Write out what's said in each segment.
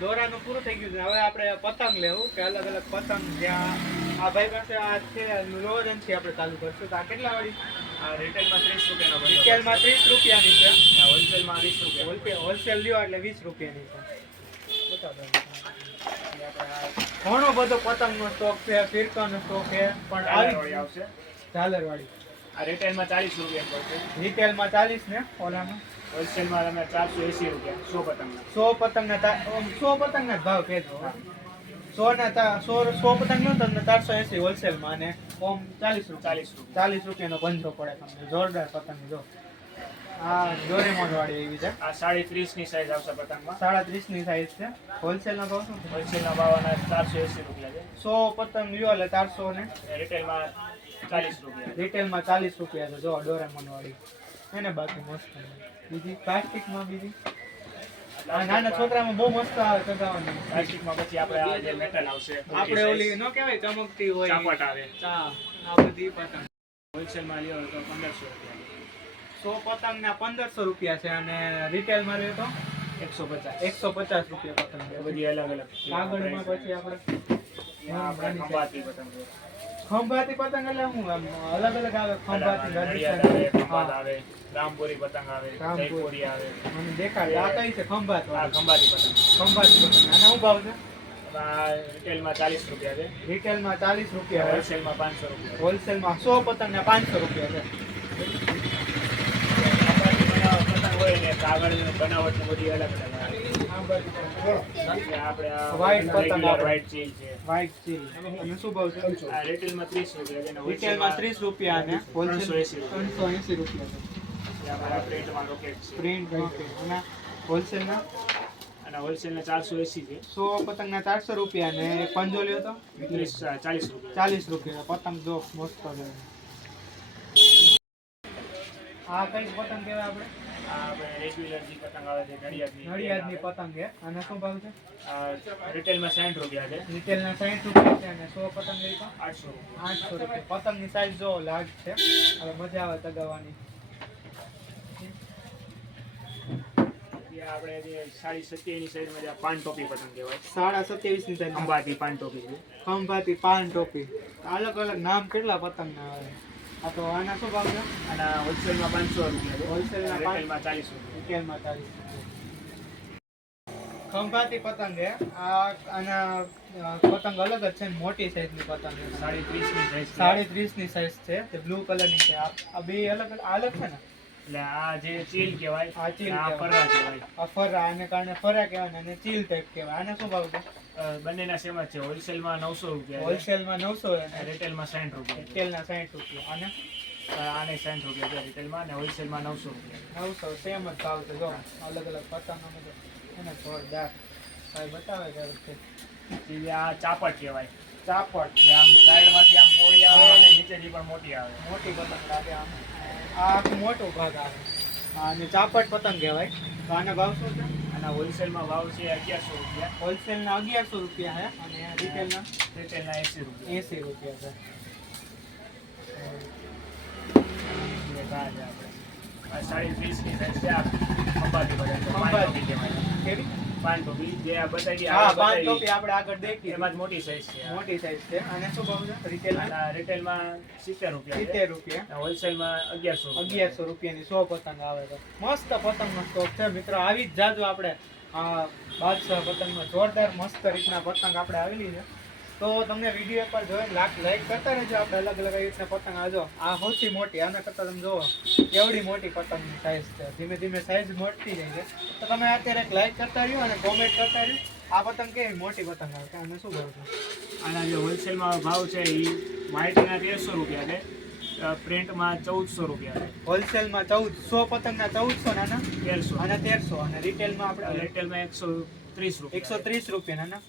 દોરાનું પૂરું થઈ ગયું છે. હવે આપણે પતંગ લેવું કે અલગ અલગ પતંગ જ્યાં આ ભાઈ પાસે આ છે લોરનથી આપણે ચાલુ કરશું. તો આ કેટલા વાળી? આ રિટેલમાં ત્રીસ રૂપિયાનો રિટેલમાં ત્રીસ રૂપિયાની છે. હોલસેલમાં વીસ રૂપિયા. હોલસેલ લ્યો એટલે વીસ રૂપિયાની છે. બતાવો. ઘણો બધો પતંગનો સ્ટોક છે ફિરકાનો સ્ટોક છે પણ આવી આવશે. ઝાલરવાળી આ રિટેલમાં ચાલીસ રૂપિયા પડશે. રિટેલમાં ચાલીસ ને ઓલામાં? હોલસેલમાં તમે ચારસો એસી રૂપિયા. સો પતંગના. સો પતંગના સો પતંગના જ ભાવ કહેજો સો ના તા- સો સો પતંગ નો તમને ચારસો એસી હોલસેલમાં અને ઓમ ચાલીસ રૂપિયા. ચાલીસ રૂપિયા. ચાલીસ રૂપિયાનો પંજો પડે તમને. જોરદાર પતંગ જો. આ ડોરેમોન વાળી એવી છે. આ સાડી ત્રીસની સાઈઝ આવશે પતંગમાં. સાડા ત્રીસની સાઈઝ છે. હોલસેલના ભાવ શું હોલસેલ હોલસેલના ભાવ ચારસો એસી રૂપિયા છે. સો પતંગ લ્યો એટલે ચારસો ને રિટેલમાં ચાલીસ રૂપિયા રિટેલમાં ચાલીસ રૂપિયા છે. જો ડોરેમોન વાળી. એને બાકી મસ્ત બીજી પ્લાસ્ટિકમાં બીજી? નાના છોકરામાં બહુ મસ્ત આવે ચગાવવાની. પ્લાસ્ટિકમાં પછી આપણે આ જે મેટલ આવશે આપણે ઓલી નો કહેવાય ચમકતી હોય. ચાપટ આવે. ચા આ બધી પતંગ. હોલસેલમાં લ્યો તો પંદરસો રૂપિયા. સો પતંગ ના પંદરસો રૂપિયા છે અને રિટેલમાં લ્યો તો? એકસો પચાસ. એકસો પચાસ રૂપિયા પતંગ. બધી અલગ અલગ. છે. આગળમાં પછી આપણે આપણે ખંભાતી પતંગ. ખંભાતી પતંગ એટલે શું આમ અલગ અલગ આવે ખંભાતી રાજસ્થાન આવે, હા. રામપુરી પતંગ આવે રામપુરી. જયપુરી આવે. મને દેખાડે આ કઈ છે? ખંભાત આ ખંભાતી પતંગ. ખંભાતી પતંગ. આના શું ભાવ છે? આ રિટેલમાં ચાલીસ રૂપિયા છે. રિટેલમાં ચાલીસ રૂપિયા હોલસેલમાં પાંચસો રૂપિયા હોલસેલમાં સો પતંગ ના પાંચસો રૂપિયા છે. ખંભાતી પતંગ હોય ને કાગળ બનાવટ બધી અલગ અલગ પતંગ ચીલ છે. વ્હાઈટ ચીલ અને શું ભાવ છે? આ રિટેલમાં ત્રીસ રૂપિયા છે ને રિટેલમાં હોલસેલમાં ત્રીસ રૂપિયા અને હોલસેલ 380 રૂપિયા. ત્રણસો એંસી રૂપિયા છે. રોકેટ છે. પ્રિન્ટ અને હોલસેલના અને હોલસેલના ચારસો એસી છે. સો પતંગના ચારસો રૂપિયા ને એક પંજો લ્યો તો ત્રીસ ચાલીસ રૂપિયા. ચાલીસ રૂપિયા. પતંગ જો મસ્ત છે આ કઈ પતંગ કહેવાય આપણે? રેગ્યુલર જે પતંગ આવે છે નડિયાદની નડિયાદની પતંગ છે. અને શું ભાવ છે? રિટેલમાં સાઠ રૂપિયા છે. રિટેલના સાઠ રૂપિયા છે અને સો પતંગ લઈ આઠસો આઠસો રૂપિયા. પતંગની સાઈઝ જો લાર્જ છે. હવે મજા આવે ચગાવવાની આપણે જે સાડી સત્યાવીસ સાઈડમાં જે પાન ટોપી પતંગ કહેવાય. સાડા સત્યાવીસની સાઈઝ પાન ટોપી છે. ખંભાતી પાન ટોપી. અલગ અલગ નામ કેટલા પતંગના આવે? તો આના શું ભાવ છે? અને આ હોલસેલમાં પાંચસો રૂપિયા. હોલસેલના રિટેલમાં ચાલીસ રૂપિયા. રિટેલમાં ચાલીસ ખંભાતી પતંગ છે આ આના પતંગ અલગ જ છે મોટી સાઈઝની પતંગ છે. સાડી ત્રીસની સાઈઝ સાડી ત્રીસની સાઈઝ છે. તે બ્લુ કલરની છે. આ બે અલગ અલગ છે ને? એટલે આ જે ચીલ કહેવાય આ ચીલ આ કહેવાય. કહેવાય. આ ફરા આને કારણે ફરા કહેવાય અને ચીલ ટાઈપ કહેવાય. આને શું ભાવ છે? બંનેના સેમ જ છે. હોલસેલમાં નવસો રૂપિયા હોલસેલમાં નવસો અને રિટેલમાં સાઠ રૂપિયા. રિટેલના સાઠ રૂપિયા. અને? આને સાઠ રૂપિયા છે રિટેલમાં અને હોલસેલમાં નવસો રૂપિયા નવસો સેમ જ ભાવ છે. જો અલગ અલગ પતંગ અમે તો એને જોરદાર. ભાઈ બતાવે છે આ આ ચાપટ કહેવાય. ચાપડ જે આમ સાઈડમાંથી આમ પોળી આવે અને નીચેથી પણ મોટી આવે મોટી પતંગ લાગે આમ આ આખું મોટો ભાગ આવે અને ચાપટ પતંગ કહેવાય. તો આના ભાવ શું છે? આના હોલસેલમાં ભાવ છે અગિયારસો રૂપિયા. હોલસેલના અગિયારસો રૂપિયા છે અને રિટેલના રિટેલના એંસી રૂપિયા. એંસી રૂપિયા છે. સાડી ત્રીસની સાઈઝ છે અંબાજી બજાર કહેવાય કેવી? પાન ટોપી જે આ બતાવી હા પાંચ ટોપી આપણે આગળ દેખી એમાં જ મોટી સાઈઝ છે મોટી સાઈઝ છે. અને શું ભાવ છે? રિટેલના આના રિટેલમાં સિત્તેર રૂપિયા સિત્તેર રૂપિયા. હોલસેલમાં અગિયારસો રૂપિયા. અગિયારસો રૂપિયાની સો પતંગ આવે છે. મસ્ત પતંગનો સ્ટોક છે. મિત્રો આવી જ જાજો આપણે આ બાદશાહ પતંગનો જોરદાર મસ્ત રીતના પતંગ આપણે આવેલી છે. તો તમને વીડિયો પર જોઈને લાખ લાઈક કરતા રહેજો. આપણે અલગ અલગ આવી રીતના પતંગ આજો આ સૌથી મોટી આના કરતાં તમે જુઓ કેવડી મોટી પતંગની સાઈઝ છે. ધીમે ધીમે સાઈઝ મોટતી જાય છે. તો તમે અત્યારે એક લાઈક કરતા રહ્યો અને કોમેન્ટ કરતા રહ્યો. આ પતંગ કેવી મોટી પતંગ આવે આને શું ભાવ છે? આના જે હોલસેલમાં ભાવ છે એ વ્હાઇટના તેરસો રૂપિયા છે. પ્રિન્ટમાં ચૌદસો રૂપિયા છે. હોલસેલમાં ચૌદ સો પતંગના ચૌદસો નાના? તેરસો. અને તેરસો. અને રિટેલમાં આપણે રિટેલમાં એકસો ત્રીસ રૂપિયા એકસો ત્રીસ રૂપિયા ના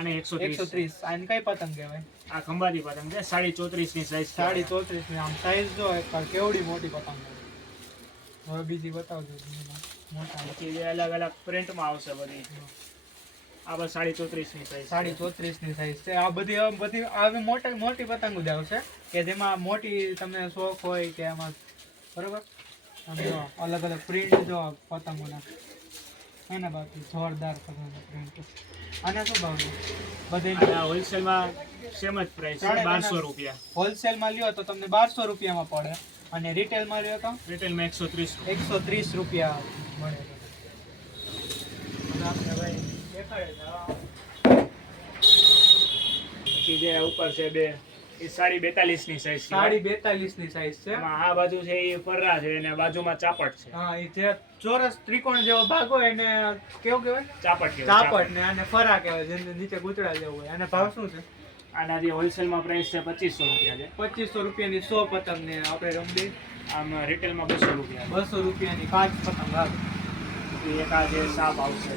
અને એકસો એકસો ત્રીસ. આને કઈ પતંગ કહેવાય? આ ખંભાતી પતંગ છે સાડી ચોત્રીસની સાઈઝ સાડી ચોત્રીસની આમ સાઈઝ જો કેવડી મોટી પતંગ. હવે બીજી બતાવજો મોટા. અલગ અલગ પ્રિન્ટમાં આવશે બધી. આ બસ સાડી ચોત્રીસની સાઈઝ સાડી ચોત્રીસની સાઈઝ છે. આ બધી બધી આવી મોટી મોટી પતંગો જ આવશે. કે જેમાં મોટી તમને શોખ હોય કે એમાં બરોબર? અલગ અલગ પ્રિન્ટ જો પતંગોના. એના બાકી જોરદાર કલરનો પ્રિન્ટ અને શું ભાવ છે? બધે હોલસેલમાં સેમ જ પ્રાઇસ બારસો રૂપિયા. હોલસેલમાં લ્યો તો તમને બારસો રૂપિયામાં પડે. અને રિટેલમાં લ્યો તો રિટેલમાં એકસો ત્રીસ એકસો ત્રીસ રૂપિયા મળે. આપણે ભાઈ દેખાય પછી જે ઉપર છે બે. એ સાડી બેતાલીસની સાઈઝ સાડી બેતાલીસની સાઈઝ છે આ બાજુ છે એ ફરરા છે અને બાજુમાં ચાપટ છે. હા એ જે ચોરસ ત્રિકોણ જેવો ભાગ હોય એને કેવું કહેવાય? ચાપટ ચાપટ ને અને ફરા કહેવાય જેને નીચે ગૂંચળા જેવું હોય. અને ભાવ શું છે? આના જે હોલસેલમાં પ્રાઇસ છે પચીસો રૂપિયા છે. પચીસો રૂપિયાની સો પતંગ ને આપણે રમવી આમ રિટેલમાં બસો રૂપિયા બસો રૂપિયાની પાંચ પતંગ આવે. છે એક આ જે સાપ આવશે.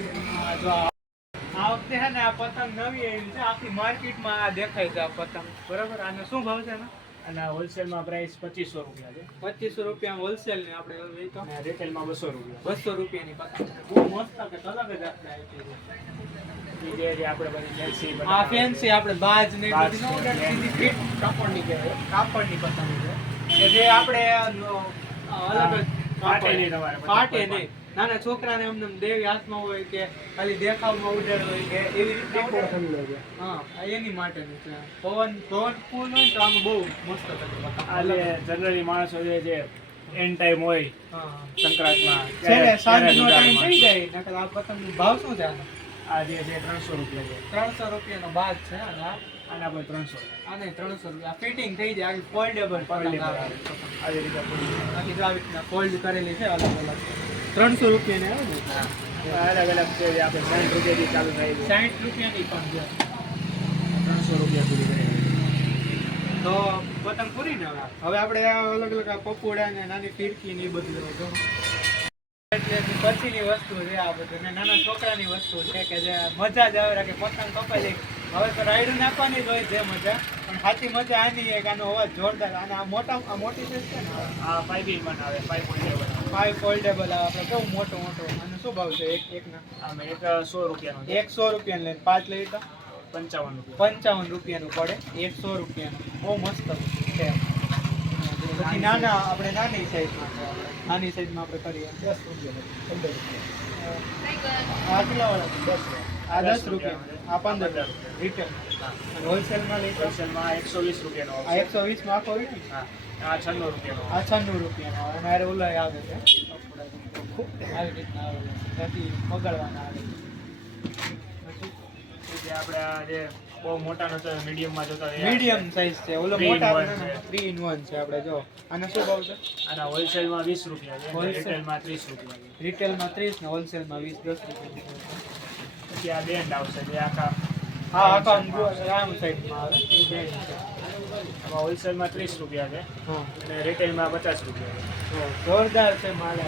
જો આ વખતે છે ને આ પતંગ નવી આવી છે. આખી માર્કેટમાં આ દેખાય છે આ પતંગ. બરાબર? આને શું ભાવ છે અને હોલસેલમાં પ્રાઇસ પચીસો રૂપિયા છે. પચીસો રૂપિયા હોલસેલ ને આપણે રિટેલમાં બસો રૂપિયા. બસો રૂપિયાની પતંગ. બહુ મસ્ત કે અલગ જ આપણે આપી છે જે આપણે બધી ફેન્સી આ ફેન્સી આપણે બાજ ને બધી. ઉડાડતી કાપડની કહેવાય. કાપડની પતંગ છે. કે જે આપણે અલગ જ પાટે નહીં તમારે પાટે ફાટે નહીં નાના છોકરાને એમને એમ દેવી હાથમાં હોય કે ખાલી દેખાવમાં ઉડાડ હોય કે એવી રીતે હા આ એની માટેનું છે. પવન પવન ફૂલ હોય તો આમ બહુ મસ્ત આ જનરલી માણસો જે છે એન ટાઈમ હોય હા. સંક્રાંતમાં છેલ્લે સાંજનો ટાઈમ થઈ જાય નકર આ પતંગનો ભાવ શું છે આનો? આ જે છે ત્રણસો રૂપિયા છે. ત્રણસો રૂપિયાનો બાદ છે અને આ આના પર ત્રણસો. આને ત્રણસો રૂપિયા. ફિટિંગ થઈ જાય આખી ફોલ્ડેબલ પતંગ આવે. આવી. રીતે આવી રીતના ફોલ્ડ કરેલી છે અલગ અલગ ત્રણસો રૂપિયાની આવે. અલગ અલગ છે આપણે સાઠ રૂપિયાથી ચાલુ થાય છે. સાઠ રૂપિયાની પણ છે. ત્રણસો રૂપિયા કરી તો પતંગ પૂરી ને હવે? આપણે અલગ અલગ પકોડા પપોડા ને નાની ફીરકી ને એ બધું જો પછીની વસ્તુ છે આ બધું ને નાના છોકરાની વસ્તુ છે કે જે મજા જ આવે રાખે પતંગ કપાઈ જાય. હવે તો રાયડું નાખવાની જ હોય જે મજા પણ સાચી મજા આની એક આનો અવાજ જોરદાર અને આ મોટા આ મોટી છે ને? આ ફાઈવ પણ આવે આવે ફાઈવ ફોલ્ડેબલ આવે. આપણે કેવું મોટો મોટો. અને શું ભાવ છે? એક એકના આમ એક સો રૂપિયાનો એક સો રૂપિયા લઈને પાંચ લઈ તો પંચાવન રૂપિયા. પંચાવન રૂપિયાનું પડે. એકસો રૂપિયાનું. બહુ મસ્ત છે. પછી નાના આપણે નાની સાઈઝમાં નાની સાઈઝમાં આપણે કરીએ. દસ રૂપિયા પંદર રૂપિયા આ કેટલા વાળા દસ આ દસ રૂપિયા. આ પંદર રિટેલ હોલસેલમાં લઈ હોલસેલમાં એકસો વીસ રૂપિયાનો આ એકસો વીસમાં આખો હા. આ છન્નું રૂપિયાનો. આ છન્નું રૂપિયાનો મારે ઓલા આવે છે. આવી રીતના આવે છે. ત્યાંથી પકડવાના આવે છે. જે આપણે આ જે બહુ મોટા નતો મીડિયમમાં જોતા મીડિયમ સાઇઝ છે. ઓલો મોટા થ્રી ઇન વન છે. આપણે જો. આને શું ભાવ છે? આના હોલસેલમાં વીસ રૂપિયા છે. હોલસેલમાં ત્રીસ રૂપિયા રિટેલમાં ત્રીસ ને હોલસેલમાં વીસ દસ રૂપિયા પછી આ બેન્ડ આવશે જે આખા હા આખા આમ સાઈડમાં આવે. એ બેન્ડ છે. આમાં હોલસેલમાં ત્રીસ રૂપિયા છે. અને રિટેલમાં પચાસ રૂપિયા છે. જોરદાર છે માલ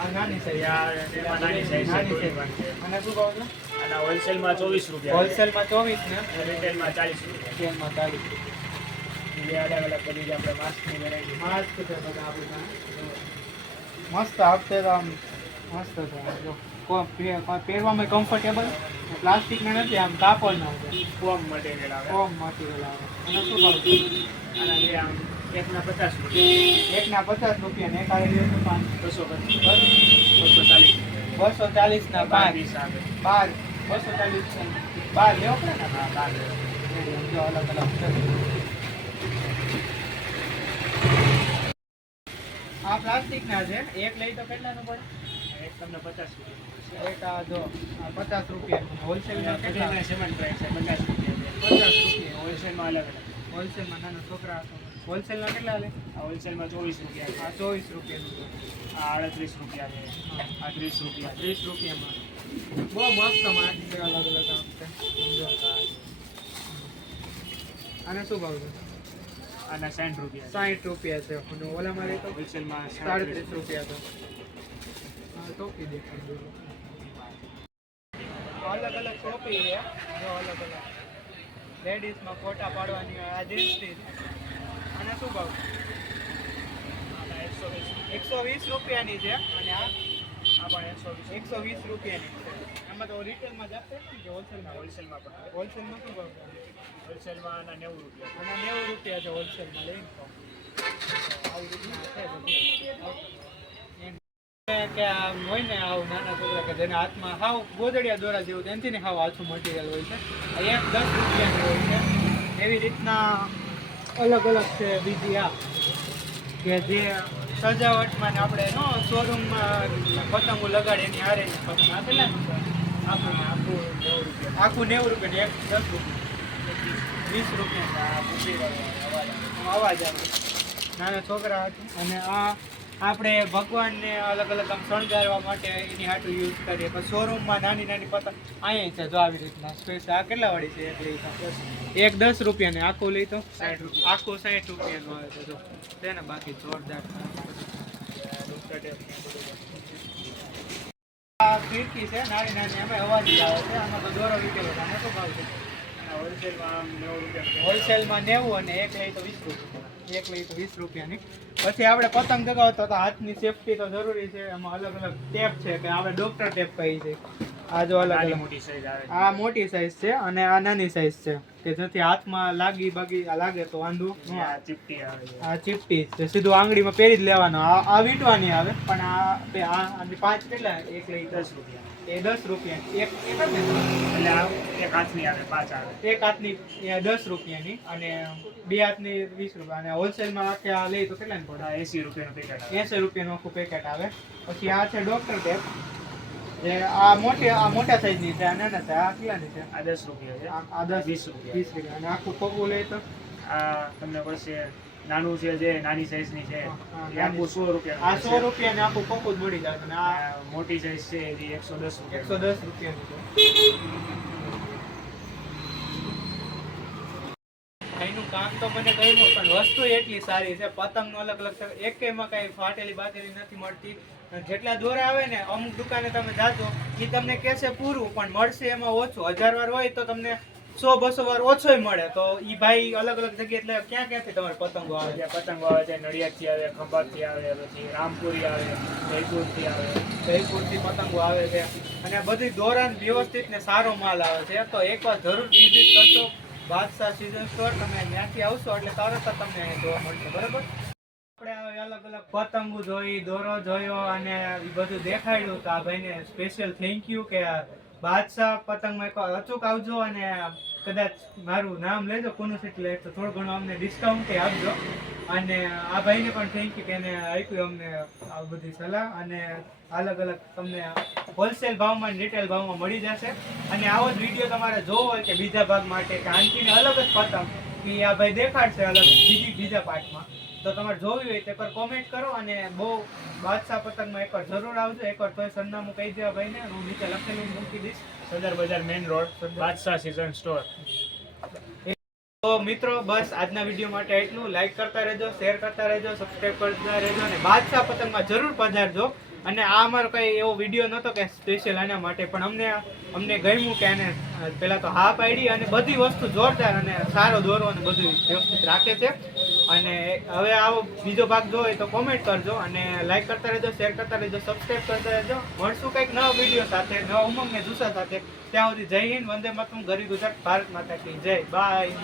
આ નાની સાઈઝ આ નાની છે, નાની one છે. અને શું ભાવ છે? આના હોલસેલમાં ચોવીસ રૂપિયા હોલસેલમાં ચોવીસ ને? રિટેલમાં ચાલીસ રૂપિયા રિટેલમાં ચાલીસ જે અલગ અલગ બધી આપણે માસ્કની વેરાયટી માસ્ક છે બધા આપણે. મસ્ત આપતે આમ. મસ્ત છે જો. પહેરવામાં કમ્ફર્ટેબલ પ્લાસ્ટિકના નથી આમ કાપડના છે ફોર્મ મટીરિયલ આવે. કોમ મટીરિયલ આવે. અને શું ભાવ છે? આના જે આમ એકના પચાસ રૂપિયા. એકના પચાસ રૂપિયા ને એક આવી પાંચ. બસો બસો? ચાલીસ. બસો ચાલીસના બાર બાર. બસો ચાલીસ બાર લેવો પડે ને? બાર અલગ અલગ આ પ્લાસ્ટિક ના છે. એક લઈ તો કેટલાનું પડે? એક તમને પચાસ રૂપિયા. એક આ જો આ પચાસ રૂપિયા. હોલસેલમાં કેટલા સેવન પ્રાઇસ છે? પચાસ રૂપિયા પચાસ રૂપિયા. હોલસેલમાં અલગ અલગ. હોલસેલમાં નાના છોકરા હોલસેલ ના કેટલા લે? આ હોલસેલમાં ચોવીસ રૂપિયા આ ચોવીસ રૂપિયાનું આ આડત્રીસ રૂપિયા છે. આ ત્રીસ રૂપિયા ત્રીસ રૂપિયામાં. બહુ મસ્ત માર્કેટ અલગ અલગ આમ છે. આને શું ભાવ છે? આના સાઠ રૂપિયા સાઠ રૂપિયા છે. અને ઓલામાં તો હોલસેલમાં સાડત્રીસ રૂપિયા તો ટોપી દેખાડ અલગ અલગ ટોપી છે જો અલગ અલગ લેડીઝમાં ફોટા પાડવાની હોય આ જીન્સની અને શું ભાવ? આના એકસો વીસ. રૂપિયાની છે. અને આ? એકસો વીસ. રૂપિયાની છે. આમાં તો રિટેલમાં જ આપશે ને? કે હોલસેલમાં હોલસેલમાં પણ. હોલસેલમાં શું ભાવ? હોલસેલમાં આના નેવું રૂપિયા. અને નેવું રૂપિયા છે હોલસેલમાં લઈને આવી રીતના છે બધું. કે આવું નાના છોકરા કે જેના હાથમાં હાવ ગોદડિયા દોરા જેવું તો એનાથી ને હાવ મટીરિયલ હોય છે. એક દસ રૂપિયાની હોય છે. એવી રીતના અલગ અલગ છે બીજી આ. કે જે સજાવટમાં ને આપણે નો શોરૂમમાં પતંગો લગાડે એની હારે આપેલા ને આખું આખું નેવું રૂપિયા આખું એક દસ રૂપિયા. વીસ રૂપિયા અવાજ આવે. નાના છોકરા અને આ આપણે ભગવાનને અલગ અલગ આમ શણગારવા માટે એની હાટું યુઝ કરીએ. પણ શોરૂમમાં નાની નાની પતંગ અહીંયા છે જો આવી રીતના. સ્પેસ આ કેટલા વાળી છે? એક લઈ એક દસ રૂપિયાને આખું લઈ તો? સાઠ રૂપિયા. આખું સાઠ રૂપિયાનું આવે છે. જો. છે ને બાકી જોરદાર. આ ખીડકી છે નાની નાની. અમે અવાજ આવે છે. આમાં તો દોરો વીકેલો. છે આમાં શું ભાવ છે? હોલસેલમાં નેવું રૂપિયા હોલસેલમાં નેવું અને એક લઈ તો વીસ રૂપિયા. એક લઈ તો વીસ રૂપિયાની. પછી આપણે પતંગ દગાવતો તો હાથની સેફટી તો જરૂરી છે એમાં અલગ અલગ ટેપ છે કે આપણે ડોક્ટર ટેપ કહીએ છીએ. આ જો અલગ અલગ. મોટી સાઈઝ આવે છે. આ મોટી સાઈઝ છે અને આ નાની સાઈઝ છે કે જેથી હાથમાં લાગી બાગી લાગે તો વાંધો આ. ચીપટી આવે આ ચીપટી છે સીધું આંગળીમાં પહેરી જ લેવાનો. આ આ વીંટવાની આવે પણ આ બે આ પાંચ કેટલા? એક લઈ દસ રૂપિયા. એ દસ રૂપિયા. એક એટલે આ એક હાથની આવે પાંચ આવે. એક હાથની દસ રૂપિયાની અને બે હાથની વીસ રૂપિયા. અને હોલસેલમાં આખે આ લઈ તો કેટલાની પડે? એસી રૂપિયાનું પેકેટ એસી રૂપિયાનું આખું પેકેટ આવે. પછી આ છે ડોક્ટર ટેપ જે આ મોટી આ મોટા સાઈઝની છે આ નાના છે આ કેટલાની છે? આ દસ રૂપિયા છે. આ આ દસ વીસ રૂપિયા વીસ રૂપિયા. અને આખું પગું લઈ તો? આ તમને પડશે નાનું છે જે નાની સાઈઝની છે. એ આખું સો રૂપિયા આ સો રૂપિયા ને આખું કોકો જ મળી જાય અને આ મોટી સાઈઝ છે એ એકસો દસ એકસો દસ રૂપિયાનું એનું કામ તો મને કહ્યું પણ વસ્તુ એટલી સારી છે. પતંગનો અલગ અલગ છે. એમાં કઈ ફાટેલી બાટેલી નથી મળતી. જેટલા દોરા આવે ને અમુક દુકાને તમે જાજો એ તમને કહેશે પૂરું પણ મળશે એમાં ઓછું. હજાર વાર હોય તો તમને સો બસો વાર ઓછોય મળે તો ઈ ભાઈ અલગ અલગ જગ્યાએ એટલે ક્યાં ક્યાંથી તમારે પતંગો આવે? છે પતંગો આવે છે નડિયાદથી આવે, ખંભાતથી આવે, પછી રામપુરી આવે, જયપુરથી આવે, જયપુરથી પતંગો આવે છે. અને બધી દોરાન વ્યવસ્થિત ને સારો માલ આવે છે. તો એકવાર જરૂર વિઝિટ કરશો બાદશાહ સીઝન સ્ટોર તમે ત્યાંથી આવશો એટલે તરત જ તમને જોવા મળશે. બરાબર? આપણે અલગ અલગ પતંગો જોઈ, દોરો જોયો અને બધું દેખાડ્યું તો આ ભાઈને સ્પેશિયલ થેન્ક યુ કે આ બાદશાહ પતંગમાં એકવાર અચૂક આવજો અને કદાચ મારું નામ લેજો કોનું એટલે તો થોડું ઘણું અમને ડિસ્કાઉન્ટ આપજો. અને આ ભાઈને પણ થેન્ક યુ કે એને આપ્યું અમને આ બધી સલાહ. અને અલગ અલગ તમને હોલસેલ ભાવમાં રિટેલ ભાવમાં મળી જશે. અને આવો જ વીડિયો તમારે જોવો હોય કે બીજા ભાગ માટે કે અલગ જ પતંગ કે આ ભાઈ દેખાડશે અલગ બીજી, બીજા પાર્ટમાં તો તમારે જોવી હોય તો એકવાર કોમેન્ટ કરો અને બહુ બાદશાહ પતંગમાં એકવાર જરૂર આવજો. એકવાર તોય સરનામું કહી દેવા ભાઈને. હું નીચે લખેલું મૂકી દઈશ. Sadar Bazaar main road Badshah season store તો મિત્રો બસ આજના વીડિયો માટે એટલું લાઈક કરતા રહેજો શેર કરતા રહેજો સબસ્ક્રાઈબ કરતા રહેજો અને બાદશાહ પતંગમાં જરૂર પધારજો. અને આ અમારો કંઈ એવો વીડિયો નહોતો કે સ્પેશિયલ આના માટે પણ અમને અમને ગમ્યું કે એને પહેલાં તો હા પાડી અને બધી વસ્તુ જોરદાર અને સારો દોરો અને બધું વ્યવસ્થિત રાખે છે. અને હવે આવો બીજો ભાગ જોઈએ તો કોમેન્ટ કરજો અને લાઈક કરતા રહેજો શેર કરતા રહેજો સબસ્ક્રાઇબ કરતા રહેજો. મળશું કંઈક નવા વીડિયો સાથે, નવા ઉમંગ ને જુસ્સા સાથે. ત્યાં સુધી જય હિન્દ, વંદે માતરમ ગરી ગુજરાત, ભારત માતા કી જય. બાય